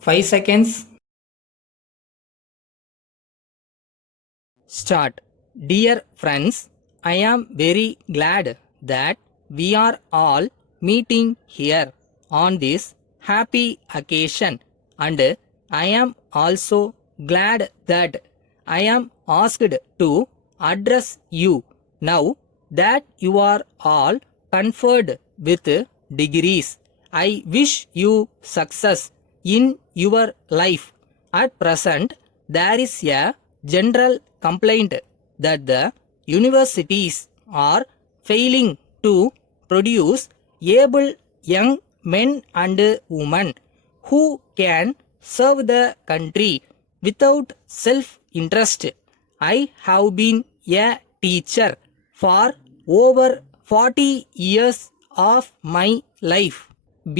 5 seconds. Start. Dear friends, I am very glad that we are all meeting here on this happy occasion, and I am also glad that I am asked to address you now that you are all conferred with degrees. I wish you success in your life. At present, there is a general complaint that the universities are failing to produce able young men and women who can serve the country without self interest. I have been a teacher for over 40 years of my life,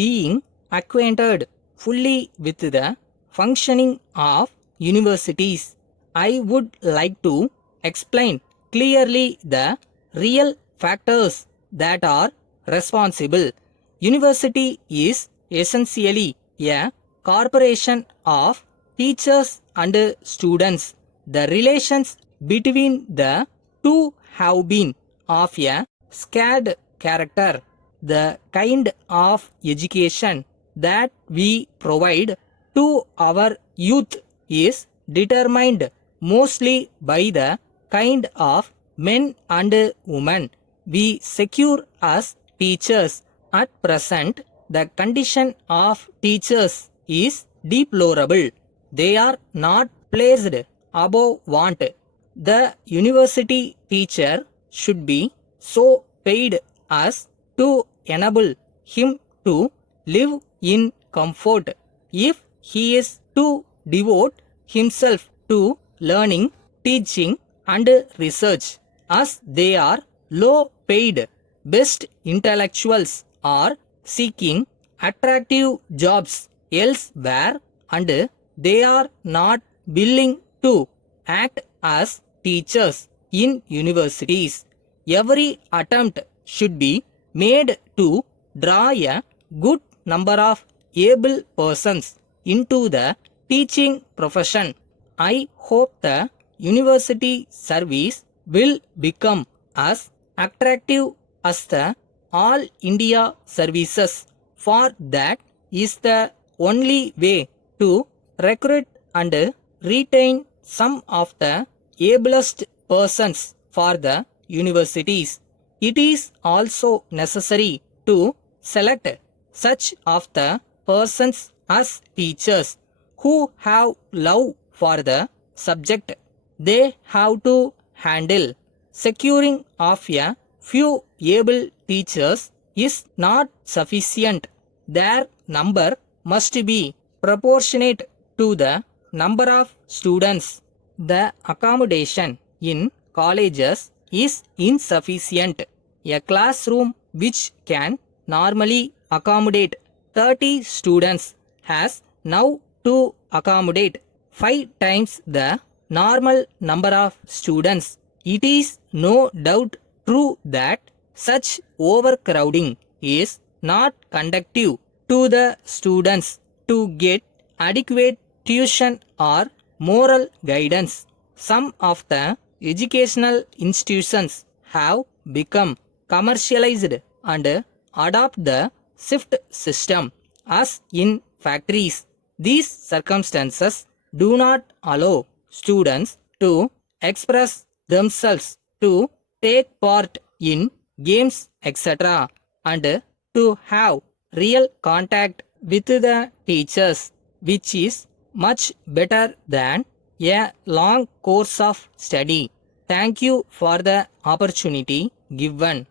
being acquainted fully with the functioning of universities. I would like to explain clearly the real factors that are responsible. University is essentially a corporation of teachers and students. The relations between the two have been of a scared character. The kind of education that we provide to our youth is determined mostly by the kind of men and women we secure as teachers. At present, the condition of teachers is deplorable. They are not placed above want. The university teacher should be so paid as to enable him to live in comfort. If he is to devote himself to learning, teaching, and research, as they are low paid, best intellectuals are seeking attractive jobs elsewhere, and they are not willing to act as teachers in universities. Every attempt should be made to draw a good number of able persons into the teaching profession. I hope the university service will become as attractive as the all India services, for that is the only way to recruit and retain some of the ablest persons for the universities. It is also necessary to select such of the persons as teachers who have love for the subject they have to handle. Securing of a few able teachers is not sufficient. Their number must be proportionate to the number of students. The accommodation in colleges is insufficient. A classroom which can normally accommodate 30 students has now to accommodate 5 times the normal number of students. It is no doubt true that such overcrowding is not conducive to the students to get adequate tuition or moral guidance. Some of the educational institutions have become commercialized and adopt the shift system as in factories. These circumstances do not allow students to express themselves, to take part in games, etc., and to have real contact with the teachers, which is much better than a long course of study. Thank you for the opportunity given.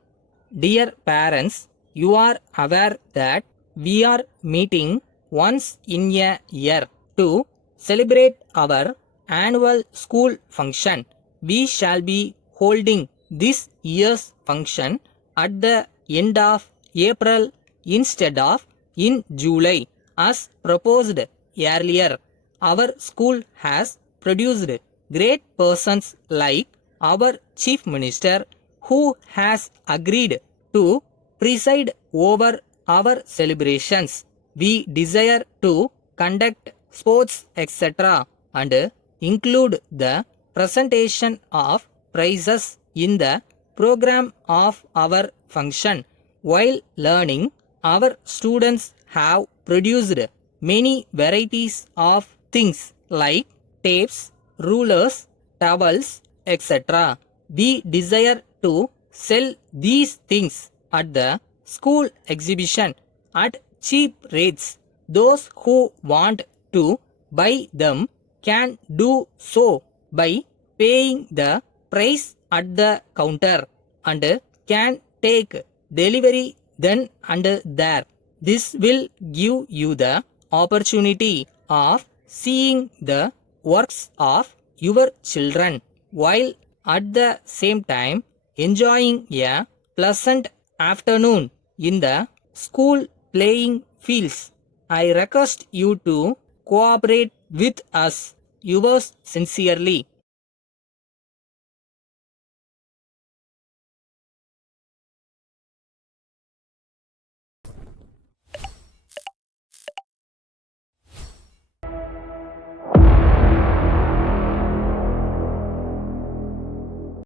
Dear parents, you are aware that we are meeting once in a year to celebrate our annual school function. We shall be holding this year's function at the end of April instead of in July as proposed earlier. Our school has produced great persons like our Chief Minister, who has agreed to preside over our celebrations. We desire to conduct sports, etc., and include the presentation of prizes in the program of our function. While learning, our students have produced many varieties of things like tapes, rulers, towels, etc. We desire to sell these things at the school exhibition at cheap rates. Those who want to buy them can do so by paying the price at the counter and can take delivery then and there. This will give you the opportunity of seeing the works of your children while at the same time enjoying a pleasant afternoon in the school playing fields. I request you to cooperate with us. Yours sincerely,